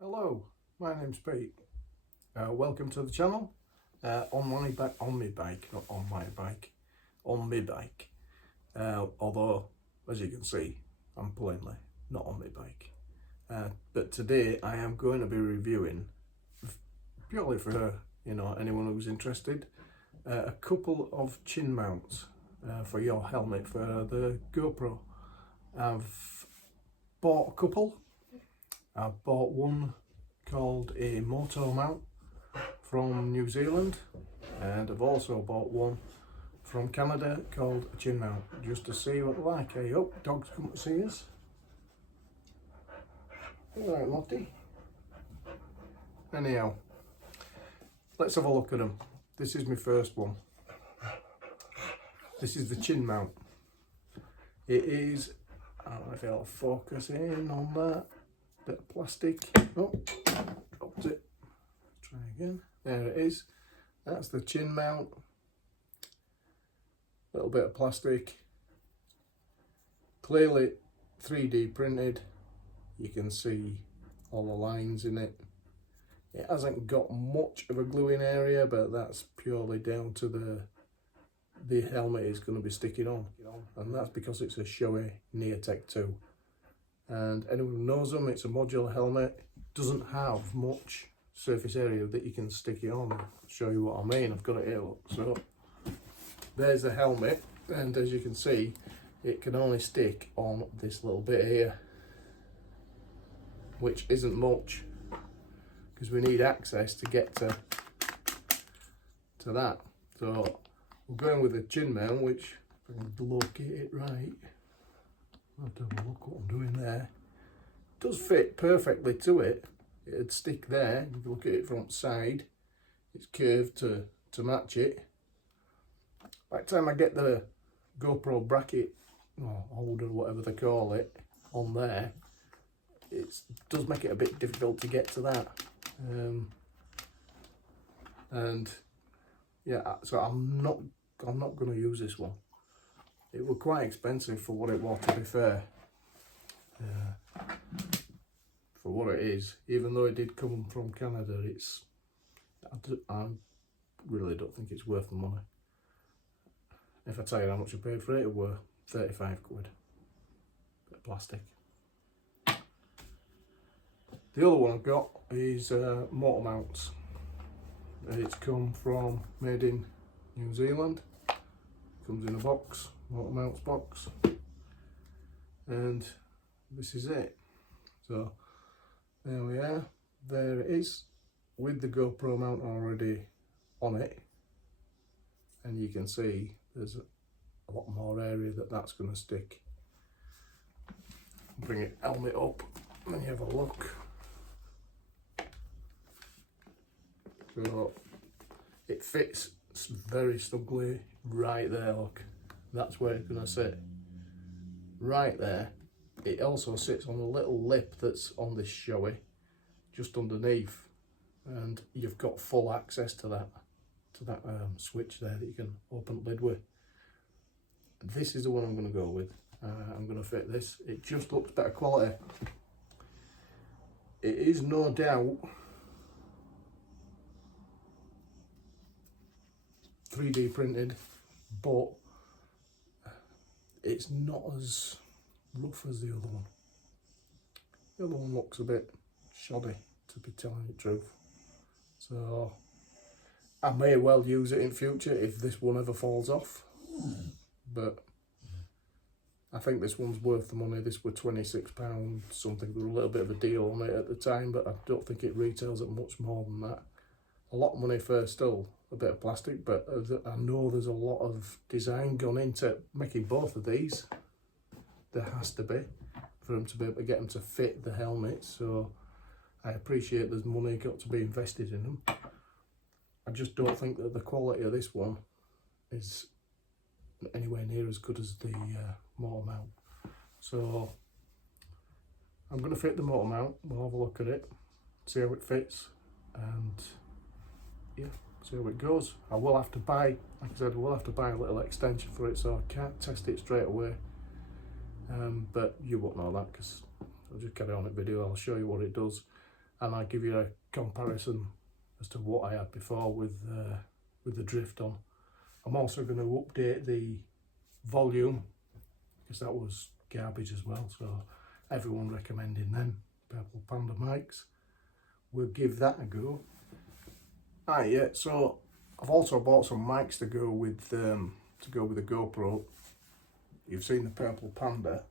Hello, my name's Pete. Welcome to the channel. On my bike, not on my bike, on my bike. Although, as you can see, I'm plainly not on my bike. But today I am going to be reviewing, purely for anyone who's interested, a couple of chin mounts for your helmet for the GoPro. I've bought a couple. I've bought one called a moto mount from New Zealand, and I've also bought one from Canada called a chin mount, just to see what they're like. Hey up, dogs come to see us. Alright, Lottie. Anyhow, let's have a look at them. This is my first one. This is the chin mount. It is, I don't know if it'll focus in on that. Bit of plastic. Oh, dropped it. Try again. There it is. That's the chin mount. Little bit of plastic. Clearly 3D printed. You can see all the lines in it. It hasn't got much of a gluing area, but that's purely down to the helmet is going to be sticking on, and that's because it's a shoei neotec 2. And anyone who knows them, it's a modular helmet. Doesn't have much surface area that you can stick it on. I'll show you what I mean. I've got it here. Look. So there's the helmet, and as you can see, it can only stick on this little bit here, which isn't much, because we need access to get to that. So we're going with a chin mount, which, if I can locate it right, I'll have to have a look what I'm doing there. It does fit perfectly to it. It'd stick there. If you look at it front side, it's curved to match it. By the time I get the GoPro bracket, or holder, whatever they call it, on there, it does make it a bit difficult to get to that. And yeah, so I'm not going to use this one. It was quite expensive for what it was, to be fair. For what it is, even though it did come from Canada, I really don't think it's worth the money. If I tell you how much I paid for it, it were 35 quid. Bit of plastic. The other one I've got is motor mounts. It's made in New Zealand. Comes in a box, motor mounts box, and this is it. So there we are. There it is, with the GoPro mount already on it, and you can see there's a lot more area that's going to stick. Bring it helmet up and you have a look. So it fits very snugly right there. Look, that's where it's going to sit, right there. It also sits on a little lip that's on this shoei, just underneath, and you've got full access to that switch there that you can open the lid with. This is the one I'm going to go with. I'm going to fit this. It just looks better quality. It is no doubt 3D printed, but it's not as rough as the other one. The other one looks a bit shoddy, to be telling the truth. So I may well use it in future if this one ever falls off, but I think this one's worth the money. This was £26 something. There was a little bit of a deal on it at the time, but I don't think it retails at much more than that. A lot of money for still a bit of plastic, but I know there's a lot of design gone into making both of these. There has to be, for them to be able to get them to fit the helmet. So I appreciate there's money got to be invested in them. I just don't think that the quality of this one is anywhere near as good as the motor mount. So I'm going to fit the motor mount. We'll have a look at it, see how it fits, and yeah, see how it goes. I will have to buy, like I said, I will have to buy a little extension for it, so I can't test it straight away. But you won't know that because I'll just carry on a video. I'll show you what it does. and I'll give you a comparison as to what I had before with the drift on. I'm also going to update the volume because that was garbage as well, so everyone recommending them Purple Panda mics. We'll give that a go. Yeah, so I've also bought some mics to go with the GoPro. You've seen the Purple Panda.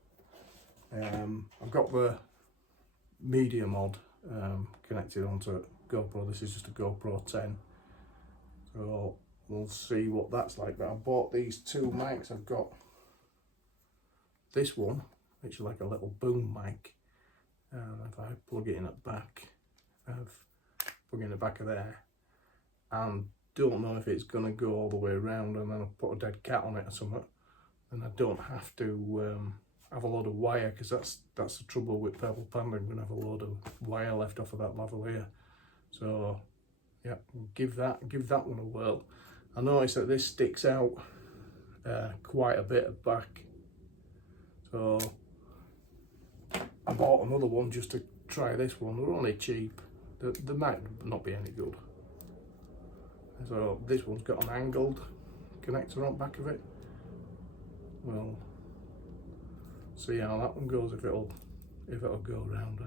I've got the media mod connected onto GoPro. This is just a GoPro 10, so we'll see what that's like. But I bought these two mics. I've got this one, which is like a little boom mic. If I plug it in at the back, I've plug it in the back of there, and don't know if it's gonna go all the way around and then I'll put a dead cat on it or something, and I don't have to have a load of wire, because that's the trouble with Purple Panda. I'm gonna have a load of wire left off of that lavalier. So yeah, give that one a whirl. I noticed that this sticks out quite a bit at back, so I bought another one just to try this one. They're only cheap. They might not be any good. So this one's got an angled connector on the back of it. Well, see how that one goes, if it'll go round.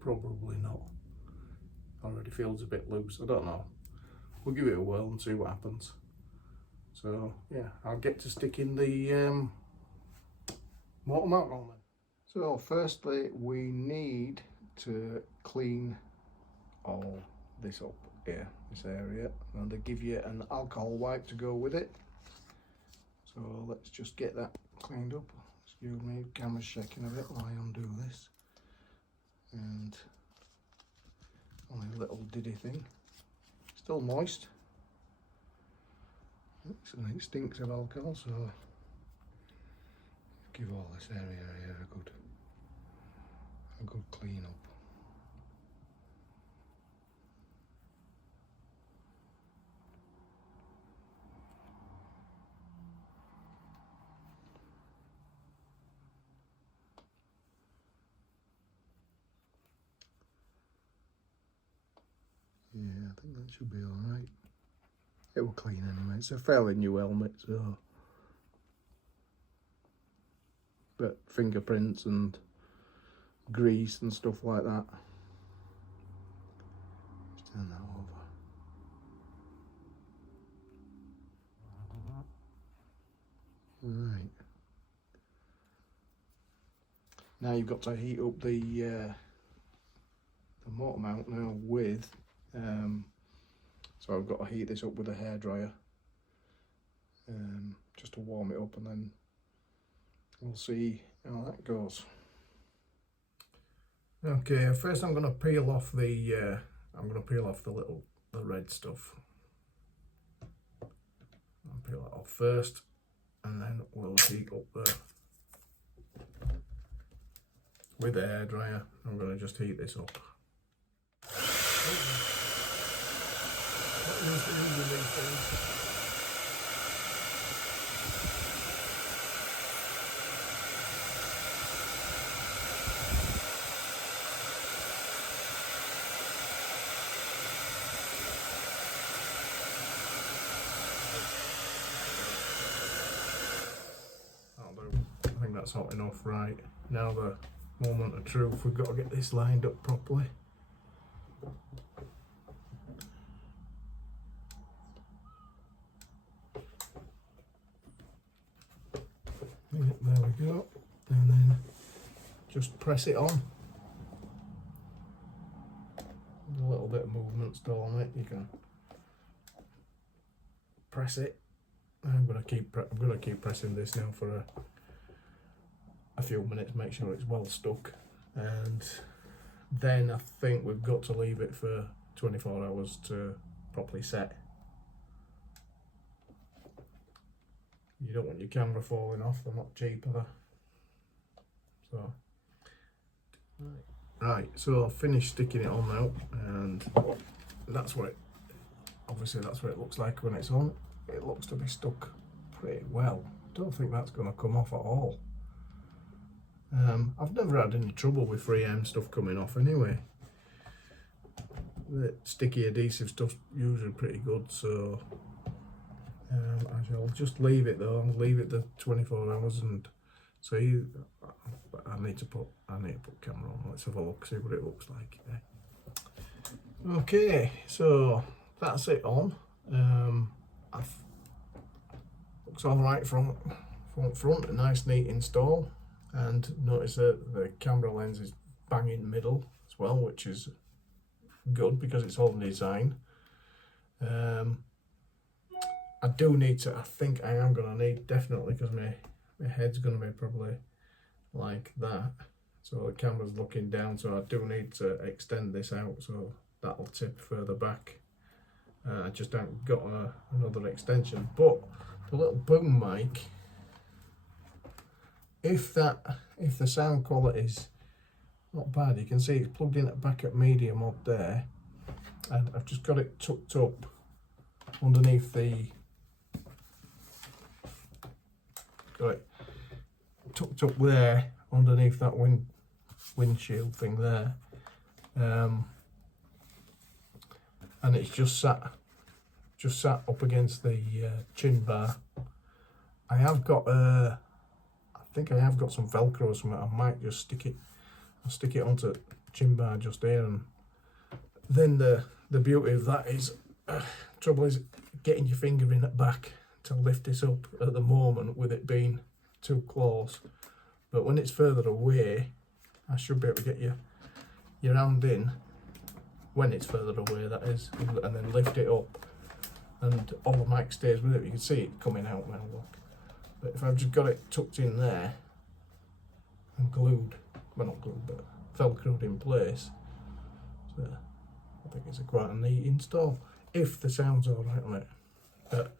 Probably not. Already feels a bit loose. I don't know. We'll give it a whirl and see what happens. So yeah, I'll get to sticking the motor mount on then. So firstly, we need to clean all this up here, this area, and they give you an alcohol wipe to go with it. So let's just get that cleaned up. Excuse me, camera's shaking a bit while I undo this. And only a little diddy thing. Still moist. And it stinks of alcohol, so give all this area here a good clean up. Yeah, I think that should be alright. It will clean anyway. It's a fairly new helmet, so. But fingerprints and grease and stuff like that. Just turn that over. Right. Now you've got to heat up the motor mount now with. So I've got to heat this up with a hairdryer just to warm it up, and then we'll see how that goes. Okay, first I'm going to peel off the red stuff. I'll peel that off first, and then we'll heat up with the hairdryer. I'm going to just heat this up. I think that's hot enough. Right, now the moment of truth, we've got to get this lined up properly. Yeah, there we go, and then just press it on. There's a little bit of movement still on it. You can press it. I'm gonna keep pressing this now for a few minutes, make sure it's well stuck, and then I think we've got to leave it for 24 hours to properly set. You don't want your camera falling off, they're not cheap, are they? So, right, so I've finished sticking it on now, and that's what obviously that's what it looks like when it's on. It looks to be stuck pretty well. Don't think that's going to come off at all. I've never had any trouble with 3M stuff coming off anyway. the sticky adhesive stuff's usually pretty good, so I shall just leave it though. I'll leave it the 24 hours and see. But I need to put camera on. Let's have a look, see what it looks like. Okay, so that's it on. Looks all right from front, a nice neat install, and notice that the camera lens is bang in the middle as well, which is good because it's all design. I do need to, I think I am going to need, definitely, because my head's going to be probably like that, so the camera's looking down, so I do need to extend this out so that'll tip further back. I just haven't got another extension, but the little boom mic, if the sound quality's not bad, you can see it's plugged in at back at media mod there, and I've just got it tucked up underneath the, got it tucked up there underneath that windshield thing there, and it's just sat up against the chin bar. I have got I think I have got some Velcro or something. I might just stick it onto chin bar just there, and then the beauty of that is trouble is getting your finger in at back to lift this up at the moment with it being too close, but when it's further away I should be able to get your hand in when it's further away, that is, and then lift it up and all the mic stays with it. You can see it coming out now, look. But if I've just got it tucked in there and glued, well not glued but velcroed in place, so I think it's quite a neat install if the sound's alright on it. But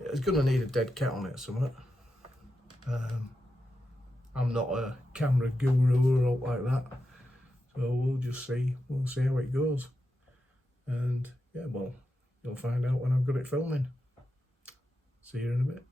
it's going to need a dead cat on it or something. I'm not a camera guru or like that, so we'll see how it goes, and yeah, well, you'll find out when I've got it filming. See you in a bit.